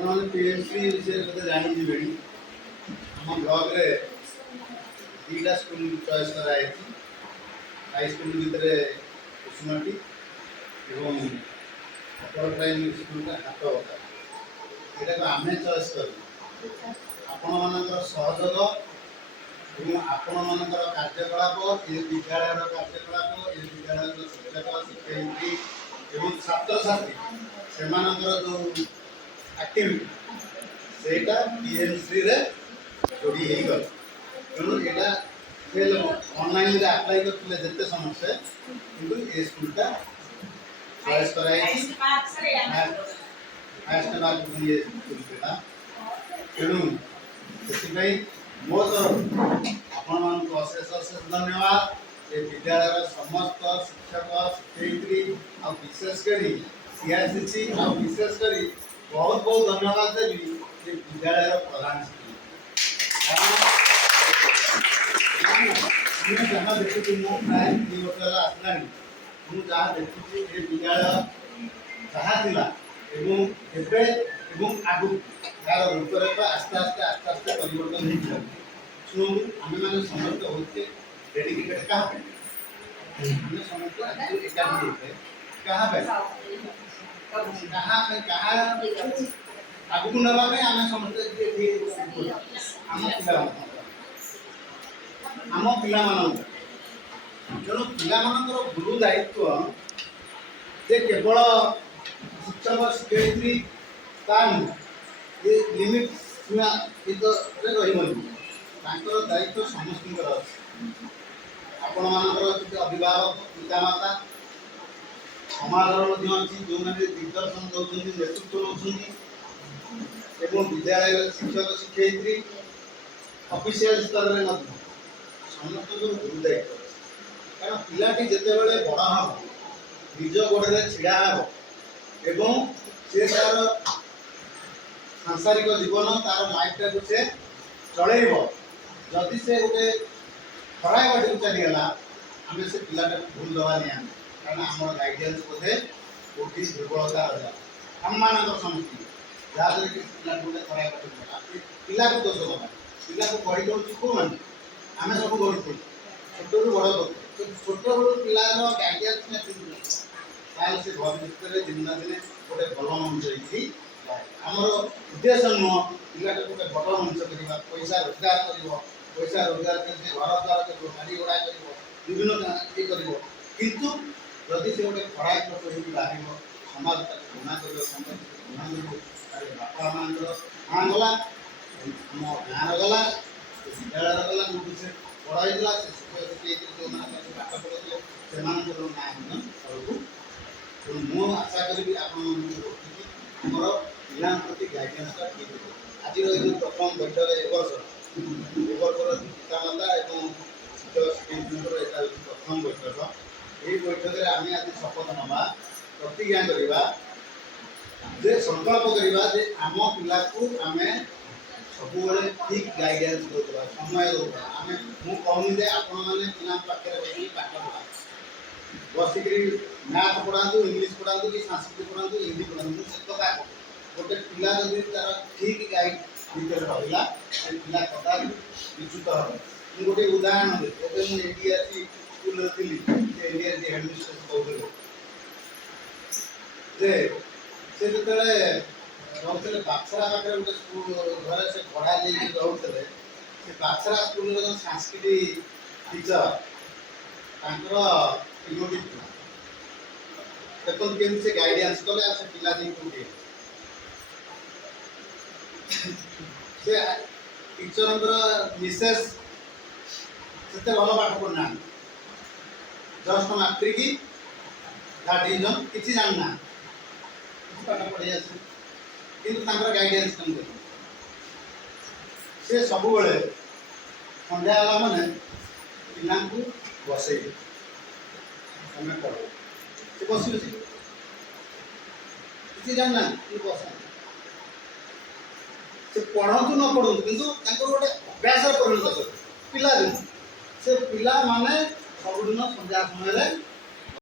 ଆପଣମାନେ ପିଏମ୍ସି ବିଷୟରେ ବୋଧେ ଜାଣିଯିବେ। ଆମ ବ୍ଲକରେ ଦୁଇଟା ସ୍କୁଲ ଚଏସ୍ କରାଯାଇଛି। ହାଇସ୍କୁଲ ଭିତରେ କୁସୁମାଟି ଏବଂ ଅପର ପ୍ରାଇମେରୀ ସ୍କୁଲରେ ହାତବତା। ଏଇଟାକୁ ଆମେ ଚଏସ୍ କରୁ। ଆପଣମାନଙ୍କର ସହଯୋଗ ଏବଂ ଆପଣମାନଙ୍କର କାର୍ଯ୍ୟକଳାପ, ଏ ବିଦ୍ୟାଳୟର କାର୍ଯ୍ୟକଳାପ, ଏ ବିଦ୍ୟାଳୟର ଶିକ୍ଷକ ଶିକ୍ଷୟିତ୍ରୀ ଏବଂ ଛାତ୍ରଛାତ୍ରୀ ସେମାନଙ୍କର ଯେଉଁ ଆକ୍ଟିଭିଟି ସେଇଟା ପିଏମ୍ସିରେ ଯୋଡ଼ି ହେଇଗଲା। ତେଣୁ ଏଇଟା ସେ ଅନଲାଇନ୍ରେ ଆପ୍ଲାଏ କରିଥିଲେ ଯେତେ ସମସ୍ତେ, କିନ୍ତୁ ଏ ସ୍କୁଲଟା ଚଏସ୍ କରାଯାଇଛି। ଫାଷ୍ଟ ମାର୍କ ଇଏ ସ୍କୁଲଟା। ତେଣୁ ସେଥିପାଇଁ ମୋ ତରଫରୁ ଆପଣମାନଙ୍କୁ ଅଶେଷ ଅଶେଷ ଧନ୍ୟବାଦ। ଏ ବିଦ୍ୟାଳୟର ସମସ୍ତ ଶିକ୍ଷକ ଶିକ୍ଷୟିତ୍ରୀ ଆଉ ବିଶେଷ କରି ସିଆର୍ସିସି ଆଉ ବିଶେଷ କରି ବହୁତ ବହୁତ ଧନ୍ୟବାଦ ଦେବି ଯେ ବିଦ୍ୟାଳୟର ପ୍ରଧାନ ଶିକ୍ଷକ। ଆମେ ଯାହା ଦେଖୁଛୁ, ମୁଁ ପ୍ରାୟ 2 ବର୍ଷ ହେଲା ଆସିଲାଣି, ମୁଁ ଯାହା ଦେଖୁଛି ଏ ବିଦ୍ୟାଳୟ ଯାହା ଥିଲା ଏବଂ ଏବେ ଏବଂ ଆଗକୁ ତାର ରୂପରେଖ ଆସ୍ତେ ଆସ୍ତେ ପରିବର୍ତ୍ତନ ହେଇଯାଉଛି। ଶୁଣନ୍ତୁ, ଆମେମାନେ ସମସ୍ତେ ହେଉଛେ ଡେଡିକେଟେଡ୍ କାହା ପାଇଁ? ଆମେ ସମସ୍ତେ ଏକାଠି ହେଇଛେ କାହା ପାଇଁ? କାହା ଆଗକୁ ନେବା ପାଇଁ ଆମେ ସମସ୍ତେ ଆମ ପିଲାମାନଙ୍କୁ। ତେଣୁ ପିଲାମାନଙ୍କର ଗୁରୁ ଦାୟିତ୍ୱ ଯେ କେବଳ ଶିକ୍ଷକ ଶିକ୍ଷୟିତ୍ରୀ ତା ନୁହେଁ, ଏ ଲିମିଟ୍ ସୀମା ଭିତରେ ରହିବନି। ତାଙ୍କର ଦାୟିତ୍ୱ ସମସ୍ତଙ୍କର ଅଛି। ଆପଣମାନଙ୍କର କିଛି ଅଭିଭାବକ ପିତାମାତା ସମାଜର ମଧ୍ୟ ଅଛି, ଯେଉଁମାନେ ଦିଗ୍ଦର୍ଶନ ଦେଉଛନ୍ତି, ନେତୃତ୍ୱ ନେଉଛନ୍ତି ଏବଂ ବିଦ୍ୟାଳୟର ଶିକ୍ଷକ ଶିକ୍ଷୟିତ୍ରୀ ଅଫିସିଆଲ ସ୍ତରରେ ମଧ୍ୟ ସମସ୍ତଙ୍କର ଗୁରୁ ଦାୟିତ୍ୱ ଅଛି। କାରଣ ପିଲାଟି ଯେତେବେଳେ ବଡ଼ ହେବ, ନିଜ ଗୋଡ଼ରେ ଛିଡ଼ା ହେବ ଏବଂ ସେ ତାର ସାଂସାରିକ ଜୀବନ, ତାର ଲାଇଫଟାକୁ ସେ ଚଳେଇବ। ଯଦି ସେ ଗୋଟେ ଖରାପ ବାଟକୁ ଚାଲିଗଲା, ଆମେ ସେ ପିଲାଟାକୁ ଭୁଲ ଦେବା ନିହାତି। କାରଣ ଆମର ଗାଇଡାନ୍ସ ବୋଧେ କୋଉଠି ଦୁର୍ବଳତା ରହିଲା ଆମମାନଙ୍କର ସମସ୍ତେ, ଯାହାଦ୍ୱାରା କି ପିଲାକୁ ଗୋଟେ ଖରାପ ବାଟକୁ ଗଲା, ପିଲାକୁ ଦୋଷ ଦେବା। ପିଲାକୁ ଗଢ଼ି ଦେଉଛୁ କୋଉମାନେ? ଆମେ ସବୁ ଗଢ଼ୁଛୁ, ଛୋଟରୁ ବଡ଼ କରୁଛୁ। ଛୋଟବେଳୁ ପିଲାର ଗାଇଡାନ୍ସ ତାହେଲେ ସେ ଭବିଷ୍ୟତରେ ଦିନେ ନା ଦିନେ ଗୋଟେ ଭଲ ମଣିଷ ହେଇକି ଆମର ଉଦ୍ଦେଶ୍ୟ ନୁହଁ ପିଲାଟାକୁ ଗୋଟେ ବଡ଼ ମଣିଷ କରିବା, ପଇସା ରୋଜଗାର କରିବ, ପଇସା ରୋଜଗାର କରି ସେ ଘର ଦ୍ୱାର କରିବ, ଗାଡ଼ି ଘୋଡ଼ା କରିବ, ବିଭିନ୍ନ ଇଏ କରିବ। କିନ୍ତୁ ଯଦି ସେ ଗୋଟେ ଖରାପ ଲୋକ ହେଇକି ବାହାରିବ, ସମାଜ ତାକୁ ଘୃଣା କରିବ, ସମାଜ ଘୃଣା କରିବ, ତାହେଲେ ବାପା ମାଆଙ୍କର ନାଁ ଗଲା, ଆମ ଗାଁର ଗଲା, ବିଦ୍ୟାଳୟର ଗଲା, ଯୋଉଠି ସେ ବଡ଼ ହେଇଥିଲା, ସେ ଶିକ୍ଷକ ଶିକ୍ଷୟିତ୍ରୀ ଯେଉଁମାନେ ପାଠ ପଢ଼ୁଥିଲେ ସେମାନଙ୍କର ନାଁ ମଧ୍ୟ ତଳକୁ। ତେଣୁ ମୁଁ ଆଶା କରିବି ଆପଣମାନଙ୍କୁ ଆମର ପିଲାଙ୍କ ପ୍ରତି ଗାଇଡାନ୍ସଟା ଠିକ୍ ହେବ। ଆଜିର ଏଇ ଯେଉଁ ପ୍ରଥମ ବୈଠକ ଏ ବର୍ଷର ପିତାମାତା ଏବଂ ଶିକ୍ଷକ ଶିକ୍ଷୟିତ୍ରୀଙ୍କର ଏଇଟା ହେଉଛି ପ୍ରଥମ ବୈଠକ। ଏହି ବୈଠକରେ ଆମେ ଆଜି ଶପଥ ନେବା, ପ୍ରତିଜ୍ଞା କରିବା ଯେ ସଂକଳ୍ପ କରିବା ଯେ ଆମ ପିଲାକୁ ଆମେ ସବୁବେଳେ ଠିକ୍ ଗାଇଡାନ୍ସ ଦେଉଥିବା, ସମୟ ଦେଉଥିବା। ମୁଁ କହୁନି ଯେ ଆପଣମାନେ ପିଲାଙ୍କ ପାଖରେ ବସିକି ପାଠ ପଢ଼ା, ବସିକିରି ମ୍ୟାଥ୍ ପଢ଼ାନ୍ତୁ, ଇଂଲିଶ ପଢ଼ାନ୍ତୁ, କି ସଂସ୍କୃତ ପଢ଼ାନ୍ତୁ, ହିନ୍ଦୀ ପଢ଼ାନ୍ତୁ, ମୁଁ ସେ କଥା କହୁଛି। ଗୋଟେ ପିଲା ଯଦି ତାର ଠିକ୍ ଗାଇଡ୍ ଭିତରେ ରହିଲା, ସେ ପିଲା କଦାପି ବିଚ୍ୟୁତ ହେବ। ମୁଁ ଗୋଟେ ଉଦାହରଣ ଦେବି। ଏବେ ମୁଁ ଏନ୍ଡିଆର୍ସି ସ୍କୁଲରେ ଥିଲି, ସେ ଏନ୍ଡିଆର୍ସି ହେଡ଼ମିଷ୍ଟ୍ରେସ୍ କହୁଥିଲେ ଯେ ସେ ଯେତେବେଳେ ରହୁଥିଲେ ବାକ୍ସରା ପାଖରେ ଗୋଟେ ସ୍କୁଲ ଘରେ ସେ ଭଡ଼ା ନେଇକି ରହୁଥିଲେ, ସେ ବାକ୍ସରା ସ୍କୁଲର ଯେଉଁ ସାଂସ୍କୃତି ଟିଚର ତାଙ୍କର ପିଲାଟି ଥିଲା। ଦେଖନ୍ତୁ କେମିତି ସେ ଗାଇଡାନ୍ସ କଲେ ଆଉ ସେ ପିଲା ନେଇ କୋଉଠି ସେ ଟିଚରଙ୍କର ମିସେସ୍ ସେତେ ଭଲ ପାଠ ପଢ଼ିନାହାନ୍ତି, ଜଷ୍ଟ ମାଟ୍ରିକ ଡିଭିଜନ କିଛି ଜାଣିନାହାନ୍ତି, ପାଠ ପଢ଼ି ଆସେ, କିନ୍ତୁ ତାଙ୍କର ଗାଇଡାନ୍ସ କେମିତି ସେ ସବୁବେଳେ ସନ୍ଧ୍ୟା ହେଲା ମାନେ ପିଲାଙ୍କୁ ବସେଇବେ, ତମେ ପଢ଼। ସେ ବସିବେ, କିଛି ଜାଣିନାହାନ୍ତି, ବସାନ୍ତି। ସେ ପଢ଼ନ୍ତୁ ନ ପଢ଼ନ୍ତୁ, କିନ୍ତୁ ତାଙ୍କର ଗୋଟେ ଅଭ୍ୟାସ ପରିଣତ କରିବେ ପିଲାଦିନ। ସେ ପିଲାମାନେ ସବୁଦିନ ସନ୍ଧ୍ୟା ସମୟରେ